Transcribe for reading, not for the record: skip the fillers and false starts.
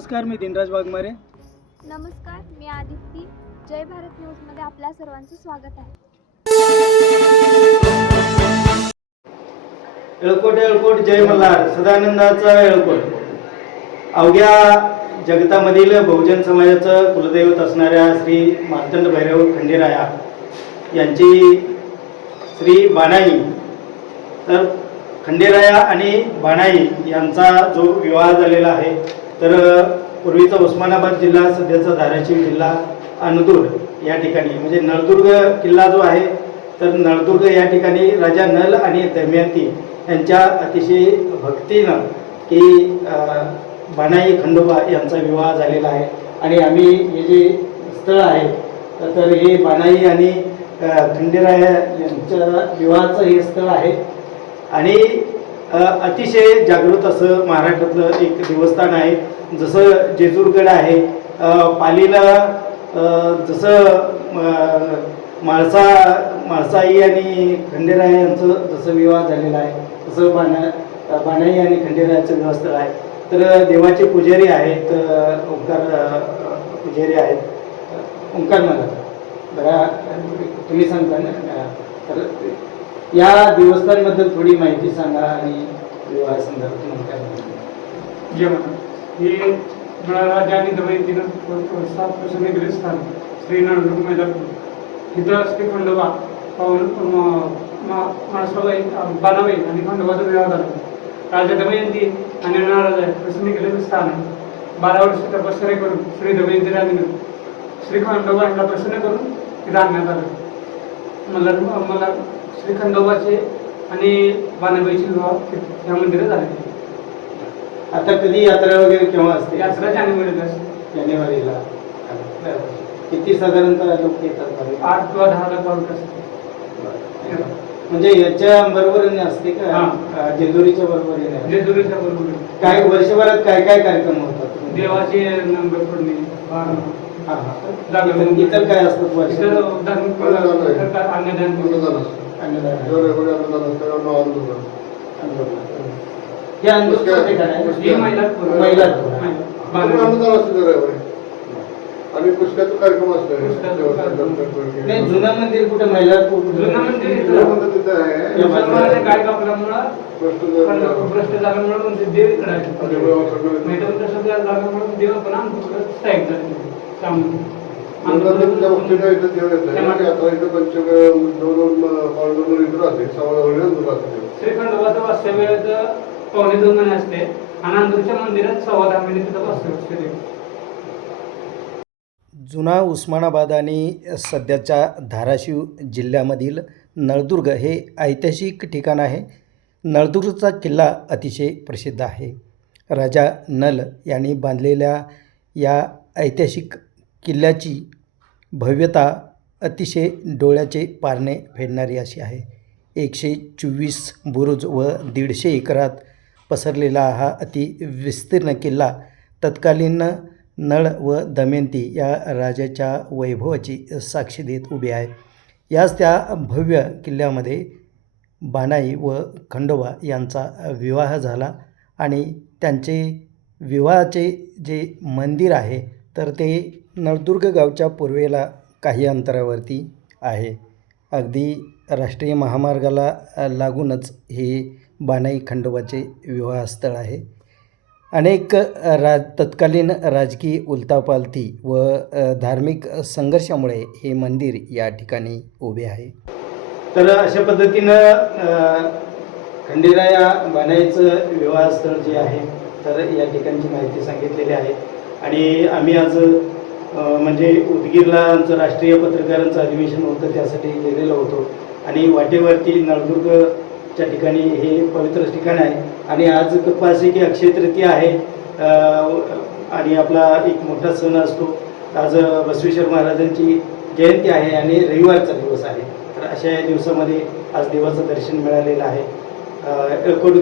नमस्कार, मी दिनराज वाघमारे. नमस्कार, मी आदिती. जय भारत न्यूजमध्ये आपल्या सर्वांचं स्वागत आहे. एळकोट एळकोट जय मल्हार, सदानंदाचा एळकोट. अवघ्या जगतामधील बहुजन समाजाचं कुलदैवत असणाऱ्या श्री मार्तंड भैरव खंडेराया यांची श्री बाणाई, तर खंडेराया आणि बाणाई यांचा जो विवाह झालेला आहे, तर पूर्वीचा उस्मानाबाद जिल्हा, सध्याचा धाराशिव जिल्हा, अनदूर या ठिकाणी म्हणजे नळदुर्ग किल्ला जो आहे, तर नळदुर्ग या ठिकाणी राजा नल आणि दमयंती यांच्या अतिशय भक्तीनं की बाणाई खंडोबा यांचा विवाह झालेला आहे. आणि आम्ही हे जे स्थळ आहे, तर हे बाणाई आणि खंडेराया यांच्या विवाहाचं हे स्थळ आहे. आणि अतिशय जागृत असं महाराष्ट्रातलं एक देवस्थान आहे. जसं जेजूरगड आहे, पालीला जसं म्हाळसाई आणि खंडेराया यांचं जसं विवाह झालेला आहे, तसं बाणाई आणि खंडेरायाचं विवाह स्थळ आहे. तर देवाचे पुजारी आहेत, ओंकार पुजारी आहेत. ओंकार मला बघा, तुम्ही सांगता ना, तर या देवस्थानबद्दल थोडी माहिती सांगा आणि विवाह संदर्भात जय माता. हे राजा आणि दमयंतीनं 7 वर्षांनी गेले स्थान श्री नळदुर्ग मैदापूर इथं श्री खंडोबा माणसाबाई बाणाबाई आणि खंडोबाचा विवाह झाला. राजा दमयंती आणि नळराजा प्रसन्न गेलेलं स्थान आहे. 12 वर्ष तपश्चर्या करून श्री दमयंती राणीनं श्री खंडोबा यांना प्रसन्न करून तिथं आणण्यात आलं. मला श्री खंडोबाचे आणि बाणाबाईचे विवाह या मंदिरात झाले. आता कधी यात्रा वगैरे केव्हा असते? यात्रा जानेवारीला असते. जानेवारीला. किती साधारणतः लोक येतात? 8 किंवा 10 लाख पाऊल असते. म्हणजे याच्या बरोबरीने असते का? जेजुरीच्या बरोबरीने? जेजुरीच्या बरोबर. काय वर्षभरात काय काय कार्यक्रम होतात? देवाचे नंबर फोडणे, इतर काय असतात वर्ष? आणि पुस्तकाचा कार्यक्रम असतो. जुनं मंदिर कुठे? मैलारपूर. जुनं मंदिर काय कापल्यामुळं भ्रष्ट झाल्यामुळे देव इकडे झाल्यामुळे देव पण स्थायिक झाले. श्रीखंडोबाचं वास्तव्य 2.25 महिने असते आणि अंदूरच्या मंदिरात 10.25 महिने तिथं वास्तव्य असते. जुना उस्मानाबाद आणि सध्याच्या धाराशिव जिल्ह्यामधील नळदुर्ग हे ऐतिहासिक ठिकाण आहे. नळदुर्गचा किल्ला अतिशय प्रसिद्ध आहे. राजा नल यांनी बांधलेल्या या ऐतिहासिक किल्ल्याची भव्यता अतिशय डोळ्याचे पारणे फेडणारी अशी आहे. 124 बुरुज व 150 एकरात पसरलेला हा अति विस्तीर्ण किल्ला तत्कालीन नळ व दमयंती या राजाच्या वैभवाची साक्षी देत उभे आहे. याच त्या भव्य किल्ल्यामध्ये बाणाई व खंडोबा यांचा विवाह झाला आणि त्यांचे विवाहाचे जे मंदिर आहे, तर ते नळदुर्ग गावच्या पूर्वेला काही अंतरावरती आहे. अगदी राष्ट्रीय महामार्गाला लागूनच हे बाणाई खंडोबाचे विवाहस्थळ आहे. अनेक तत्कालीन राजकीय उलथापालथी व धार्मिक संघर्षामुळे हे मंदिर या ठिकाणी उभे आहे. तर अशा पद्धतीनं खंडेराया बाणाईचं विवाहस्थळ जे आहे, तर या ठिकाणची माहिती सांगितलेली आहे. आणि आम्ही आज म्हणजे उदगीरला आमचं राष्ट्रीय पत्रकारांचं अधिवेशन होतं, त्यासाठी गेलेलो होतो. आणि वाटेवरती नळदुर्गच्या ठिकाणी हे पवित्र ठिकाण आहे. आणि आज कपासिकी अक्षय तृतीया आहे आणि आपला एक मोठा सण असतो. आज बसवेश्वर महाराजांची जयंती आहे आणि रविवारचा दिवस आहे. तर अशा या दिवसामध्ये आज देवाचं दर्शन मिळालेलं आहे. एळकोट.